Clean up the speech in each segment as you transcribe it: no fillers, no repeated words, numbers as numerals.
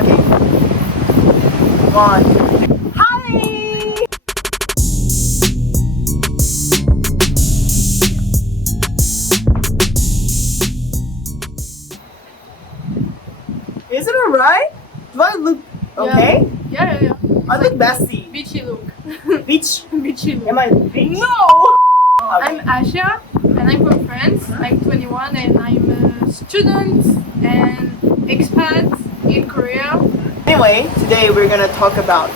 Okay. One, two. Hi! Is it alright? Do I look okay? Yeah. I look messy. Beachy look. Beach? Beachy look. Am I beach? No! I'm Asha and I'm from France. I'm 21 and I'm a student and expat in Korea. Anyway, today we're gonna talk about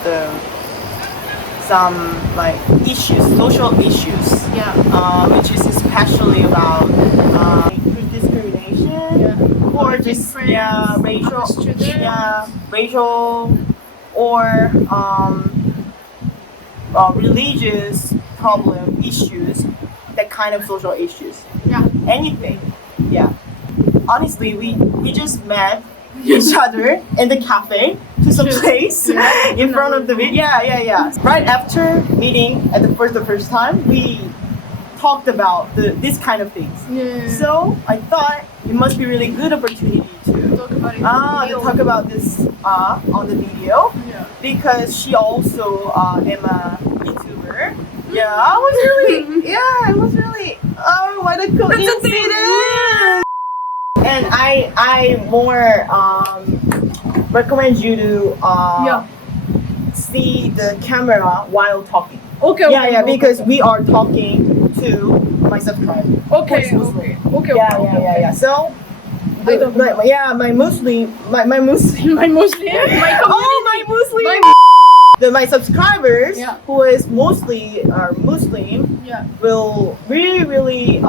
some like issues, social issues, which is especially about discrimination or just racial or religious problem issues, that kind of social issues. Yeah. Anything. Yeah. Honestly, we just met each other in the cafe to some place in front of the video. Yeah. Right after meeting at the first time, we talked about this kind of things. Yeah. So I thought it must be really good opportunity to Talk about it. to talk about this on the video, because she also am a YouTuber. Yeah, I was really oh, what a coincidence! And I more recommend you to see the camera while talking. Okay. Because we are talking to my subscriber. Okay. Yeah. So I don't know. my Muslim My Muslim. My community. my Muslim. My subscribers who is mostly are Muslim will really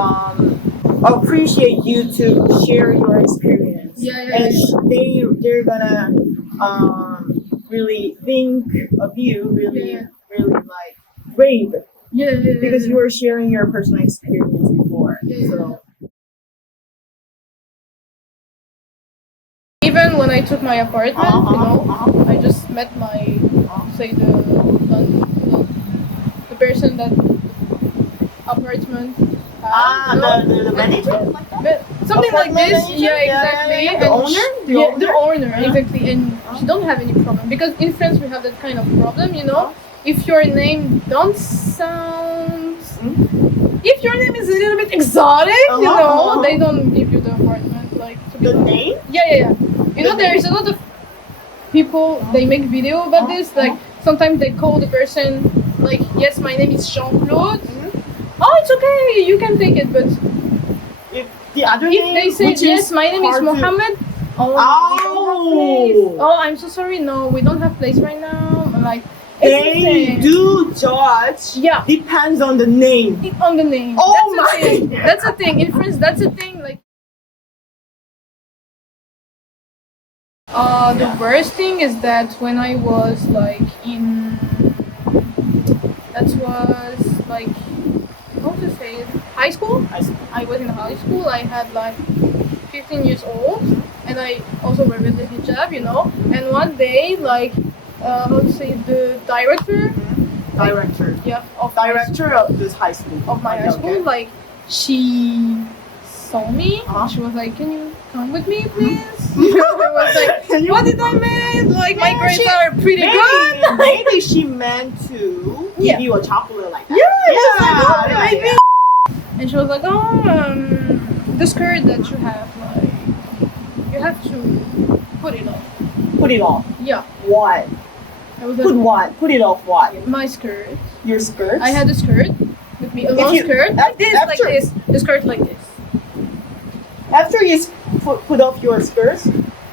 appreciate you to share your experience. And they're gonna really think of you really like brave. Because you were sharing your personal experience before. So Even when I took my apartment, I just met my say the person that apartment. The manager? Like that? But something like this, Manager? exactly. The owner? The owner, exactly. And she don't have any problem because in France we have that kind of problem, If your name don't sound, if your name is a little bit exotic, they don't give you the apartment. Like to be The name? Yeah. There is a lot of people. They make video about this. Like sometimes they call the person like, yes, my name is Jean-Claude. Oh, it's okay, you can take it. But If the other if name, they say yes, my name is Mohammed. I'm so sorry. No, we don't have place right now. Like they do judge. Yeah. Depends on the name. On the name. Oh That's a thing. In France, that's a thing. Like. The worst thing is that when I was like how to say it, high school? I was in high school, I had like 15 years old and I also wear the hijab, and one day like, how to say, the director of this high school. Of my high school, like she saw me, she was like, can you come with me please? I was like, what did I make? Like my grades are pretty good. Maybe she meant to give you a chocolate like that. Maybe. And she was like, the skirt that you have, like, you have to put it off. Put it off? Yeah. What? I was like, what? Put it off what? My skirt. Your skirt? I had a skirt with me, a long skirt, like this, the skirt like this. After you put off your skirts,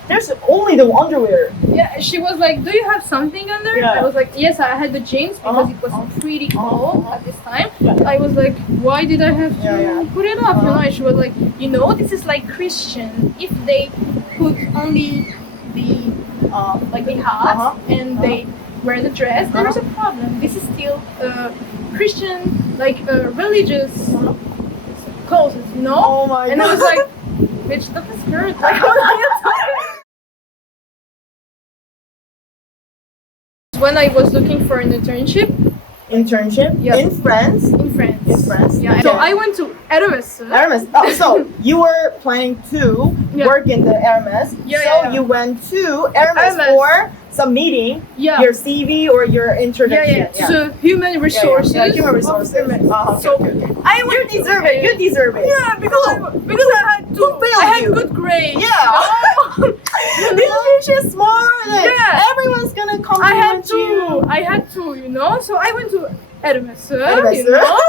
there's only the underwear. Yeah, she was like, do you have something under? Yeah. I was like, yes, I had the jeans because it was pretty cold at this time. I was like, why did I have to put it off? And she was like, this is like Christian. If they put only the hat and they wear the dress, there is a problem. This is still Christian, like religious causes, Oh my and God. I was like, bitch, that's a skirt. Like, when I was looking for an internship internship Yeah. in France. in France. In France. Yeah. So I went to Hermes. Hermes. Oh, so you were planning to Yeah. work in the Hermes. Yeah, so yeah, yeah. you went to Hermes, Hermes. for submitting Yeah. your CV or your Yeah, introduction. yeah. So human resources. Yeah, human of resources. Hermes. Okay, So okay, okay. I You went deserve it. You deserve it. Yeah, because I had Who failed I had you? good grades. Yeah. You know? You're just smart. Yeah. Everyone's gonna I compliment had to. you. I had to. You know. So I went to Hermes. Hermes. You know.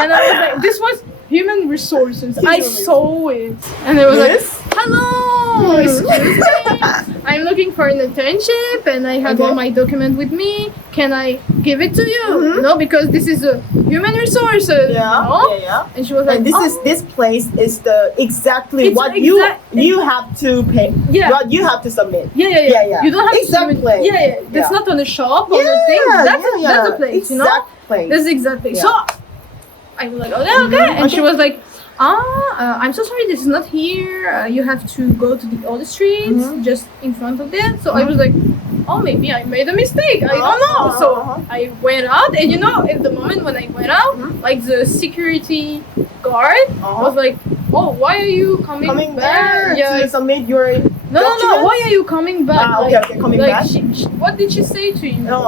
And I was like, this was human resources. I Human saw it, and I was Yes? like, hello, excuse me. I'm looking for an internship, and I have Okay. all my document with me. Can I give it to you? Mhm. You know, because this is a human resources. Yeah, You know? yeah. And she was like, And this oh, is this place is the exactly It's what exact- you have to pay. Yeah. What you have to submit. Yeah. You don't have to Exact submit- place. Yeah, yeah. That's Yeah. not on a shop or a thing. That's a place, you know. Exact place. That's exactly. Yeah. So I was like, okay. And she was like, I'm so sorry, this is not here. You have to go to the other streets, Mhm. just in front of them. So I was like, oh, maybe I made a mistake. I don't know. Uh-huh. So I went out, and you know, in the moment when I went out, like the security guard was like, oh, why are you coming back? there to submit your No. documents? Why are you coming back? okay, coming back. What did she say to you? No,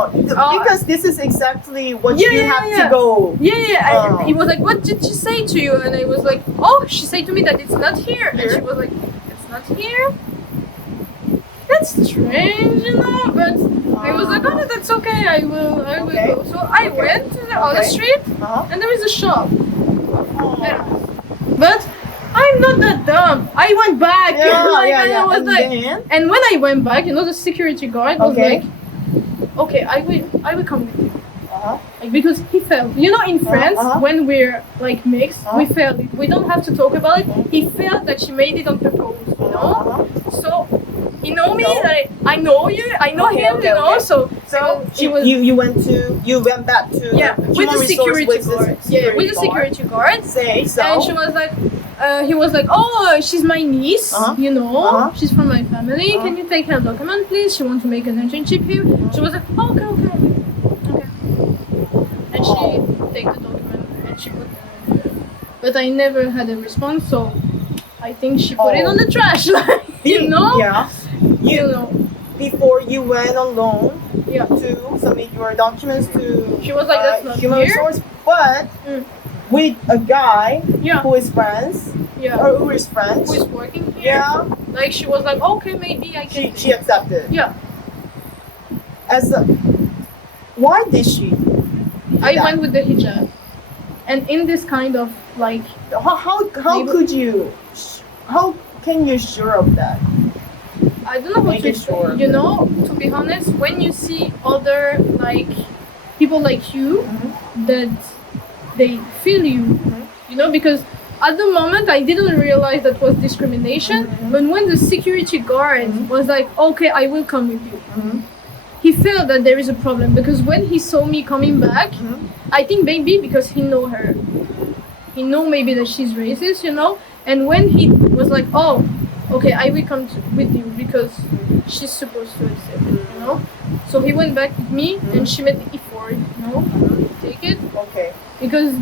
because this is exactly what Yeah, you yeah, have yeah. to go. Yeah. Oh. He was like, what did she say to you? And I was like, oh, she said to me that it's not here. And Here? she was like, it's not here? That's strange, you know, but I was like, oh, that's okay, I will Okay. go. So I went to the other Okay. street, Uh-huh. and there is a shop. Oh. But I'm not that dumb. I went back. And I was And like, then, and when I went back, you know, the security guard was Okay. like, okay, I will come with you. uh-huh. Like, because he failed. You know, in France, Uh-huh. when we're like mixed, we Uh-huh. failed it. We don't have to talk about it. He felt that she made it on purpose, you know? Uh-huh. So, he know me, No. that I know you, I know Okay, him, okay, you know? okay. So she was. you went back to Yeah, the with human the resource security with the guard. Yeah, with the guard. security guard. Say so. And she was like, he was like, oh, she's my niece, Uh-huh. you know, Uh-huh. she's from my family. Uh-huh. Can you take her document, please? She wants to make an internship here. She was like, oh, okay. And she take the document and she put it in. But I never had a response, so I think she put it Oh. on the trash, like, you know? Yeah. You know. Before you went alone Yeah. to submit your documents to She was like, that's not human here. resource, but Mm. with a guy Yeah. who is friends Yeah. or who is friends. Who is working here? Yeah, Like, she was like, okay, maybe I can. she accepted. Yeah. As a, why did she? do I that? went with the hijab. And in this kind of, like, How Maybe- could you? How can you sure of that? I don't know what Make to it sure. You know, to be honest, when you see other like people like you that they feel you, Mhm. you know, because at the moment I didn't realize that was discrimination, but when the security guard was like, okay, I will come with you, he felt that there is a problem because when he saw me coming back, I think maybe because he know her, he know maybe that she's racist, you know, and when he was like, oh, okay, I will come with you because she's supposed to accept it, you know. So he went back with me, and she made the effort, you know, to take it Okay. because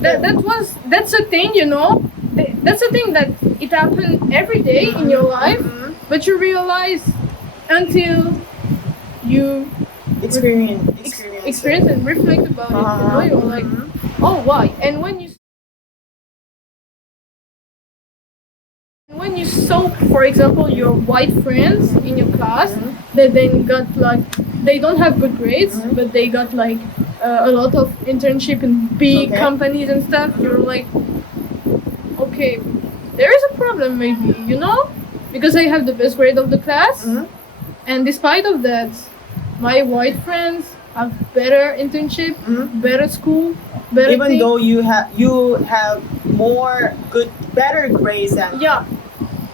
that's a thing, you know. That's a thing that it happened every day in your life, but you realize until you experience and reflect about it, you know, you're like, oh, why? And when you saw, for example, your white friends in your class that then got like, they don't have good grades, but they got like a lot of internship in big Okay. companies and stuff, you're like, okay, there is a problem maybe, you know? Because I have the best grade of the class, and despite of that, my white friends have better internship, better school, better Even thing. though you have more better grades than Yeah,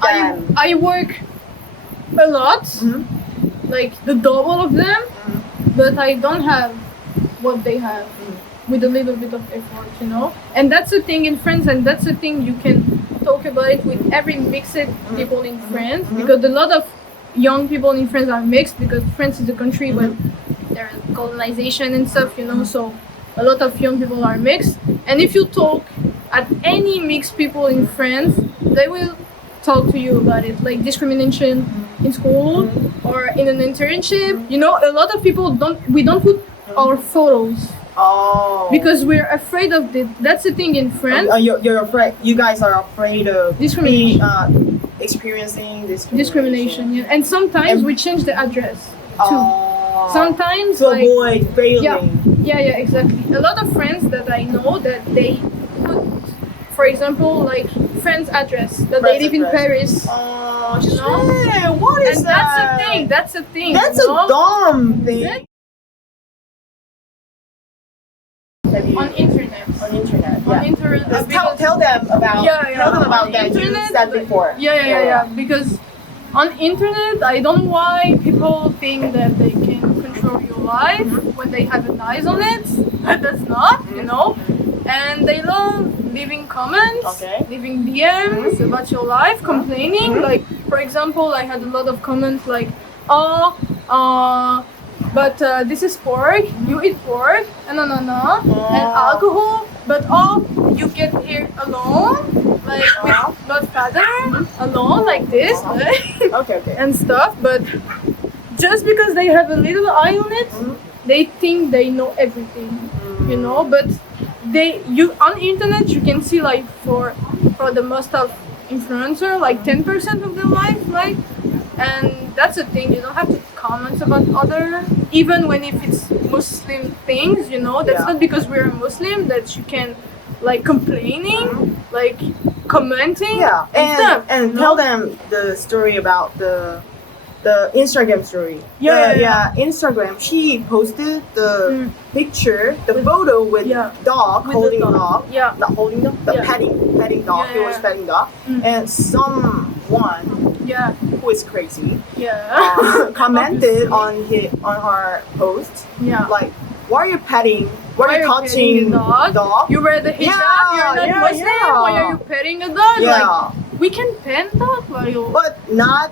than I work a lot, like the double of them, but I don't have what they have with a little bit of effort, you know. And that's the thing in France, and that's the thing you can talk about it with every mixed people in France, because a lot of young people in France are mixed because France is a country where there are colonization and stuff, you know. So a lot of young people are mixed, and if you talk at any mixed people in France, they will talk to you about it, like discrimination in school or in an internship. You know, a lot of people don't put our photos Oh. because we're afraid of it. That's the thing in France. You're afraid. You guys are afraid of Discrimination. Experiencing Discrimination, yeah. And sometimes we change the address too. Oh. Sometimes To like avoid failing. yeah, exactly. A lot of friends that I know that they put, for example, like friend's address that they Friend's live in address. Paris. Oh You shit! know? What is And that? that's a thing. That's you a know? dumb thing. That- Have you- On internet. on internet. On Yeah. internet. Just because- tell them about tell them about on that you internet, said before. Yeah. Because on internet, I don't know why people think that they can control your life when they have an eyes on it. That's not, you know. And they love leaving comments, Okay. leaving DMs about your life, complaining. Like, for example, I had a lot of comments like, but this is pork, you eat pork, and and alcohol, but you get here alone, like with godfather, alone, like this, Okay. and stuff, but just because they have a little eye on it, they think they know everything, you know, but on internet you can see like for the most of influencer like 10% of their life, like, and that's the thing, you don't have to comment about other, even when if it's Muslim things, you know, that's Yeah. not because we're a Muslim that you can like complaining, like commenting, Yeah, stuff, and you tell know? them the story about the Instagram story. Yeah. Instagram. She posted the Mm. picture, the photo with Yeah. dog With holding the a dog. Yeah. Not holding dog, the Yeah. petting dog. He was Yeah. petting dog, Mm. and someone Yeah, who is crazy yeah, commented Obviously. on her post yeah. like, "Why are you petting? Why are you petting touching the dog? You wear the hijab. Yeah, You're not yeah, Muslim. yeah. Why are you petting a dog? Yeah, Like, we can pet dog while you. but not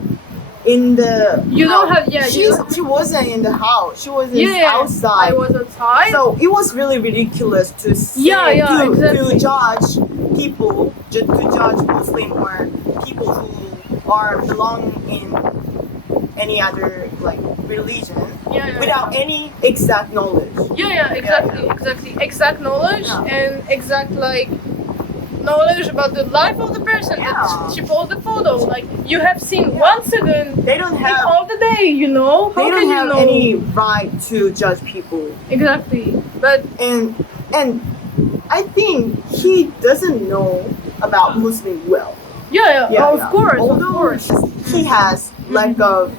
in the. You don't house. have- yeah, you don't- She wasn't in the house. She was Yeah, outside. I was outside. So it was really ridiculous to say, Yeah, to exactly. judge people, to judge Muslim or people who are belong in any other like religion yeah, without any exact knowledge. exactly. Exact knowledge Yeah. and exact like knowledge about the life of the person Yeah. that she posted the photo. Like you have seen one second They don't in have all the day, you know. How they can don't you have know? any right to judge people. Exactly, but And I think he doesn't know about Muslim well. of course, Although of course. he has lack of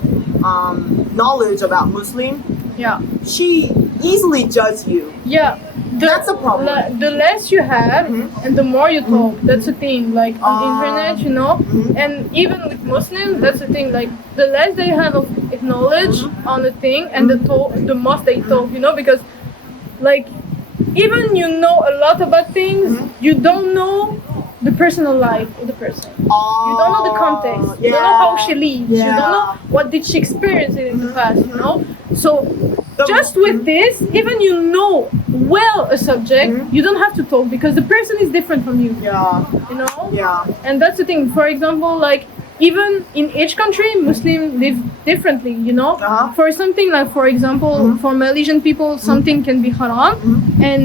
knowledge about Muslim, Yeah. she easily judge you. Yeah, That's a problem. The less you have, Mhm. and the more you talk. That's the thing. Like on internet, you know, Mhm. and even with Muslims, that's the thing. Like the less they have of knowledge on the thing, and the most they talk. You know, because like even you know a lot about things, you don't know the personal life of the person. You don't know the context. You don't know how she lives. You don't know what did she experience in the past. You know, so. Just with this, even you know well a subject, you don't have to talk because the person is different from you. Yeah, You know, yeah. and that's the thing. For example, like even in each country, Muslims live differently. You know, for something like, for example, for Malaysian people, something can be haram, and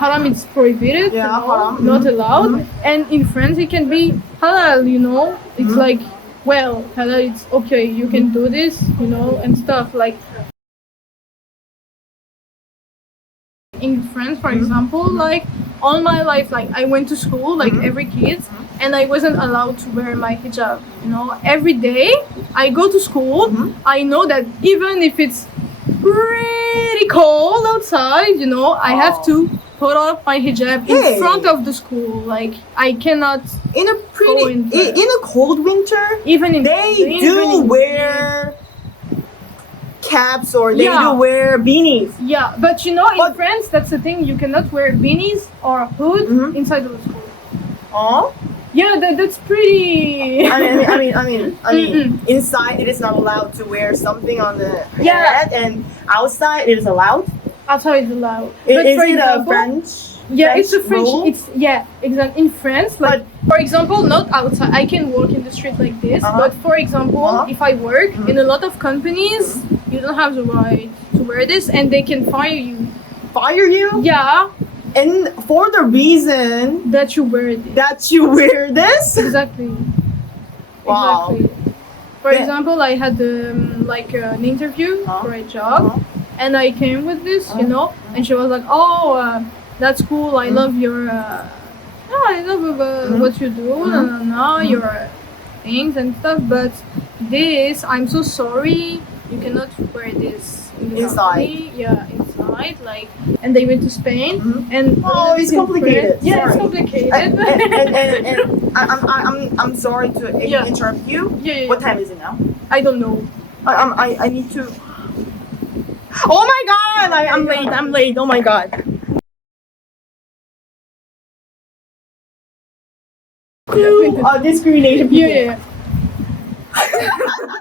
haram is prohibited. Yeah, you know, haram. not allowed. And in France, it can be halal. You know, it's like, well, halal, it's okay. You can do this. You know, and stuff like. In France, for example, like all my life, like I went to school like every kid, and I wasn't allowed to wear my hijab. You know, every day I go to school, I know that even if it's pretty cold outside, you know, I have to put off my hijab in front of the school. Like I cannot In a Go in there. in a cold winter, even in they even do in- wear caps or they Yeah. do wear beanies. Yeah, but you know, in But- France, that's the thing. You cannot wear beanies or hood inside of the school. Oh, Yeah, that's pretty. I mean, inside it is not allowed to wear something on the Yeah. head, and outside it is allowed. outside is allowed. Is But for it a example- French? Yeah, it's a French. rule? It's exactly in France. Like for example, not outside. I can walk in the street like this, Uh-huh. but for example, Uh-huh. if I work in a lot of companies, you don't have the right to wear this, and they can fire you. Fire you? Yeah, And for the reason that you wear this. that you wear this? Exactly. Wow. Exactly. For Yeah. example, I had like an interview Uh-huh. for a job, Uh-huh. and I came with this, you Uh-huh. know, and she was like, "Oh, that's cool. I love your, I love what you do, your things and stuff. But this, I'm so sorry, you cannot wear this in the Inside. company. Yeah, inside. Like, and they went to Spain, Mhm. and Oh, it's in complicated. France- Yeah, it's Sorry. complicated. And I'm sorry to Yeah. interrupt you. Yeah, What time is it now? I don't know. I need to. Oh my god! I'm late. I'm late. Oh my god. Discrimination. Yeah, yeah, yeah.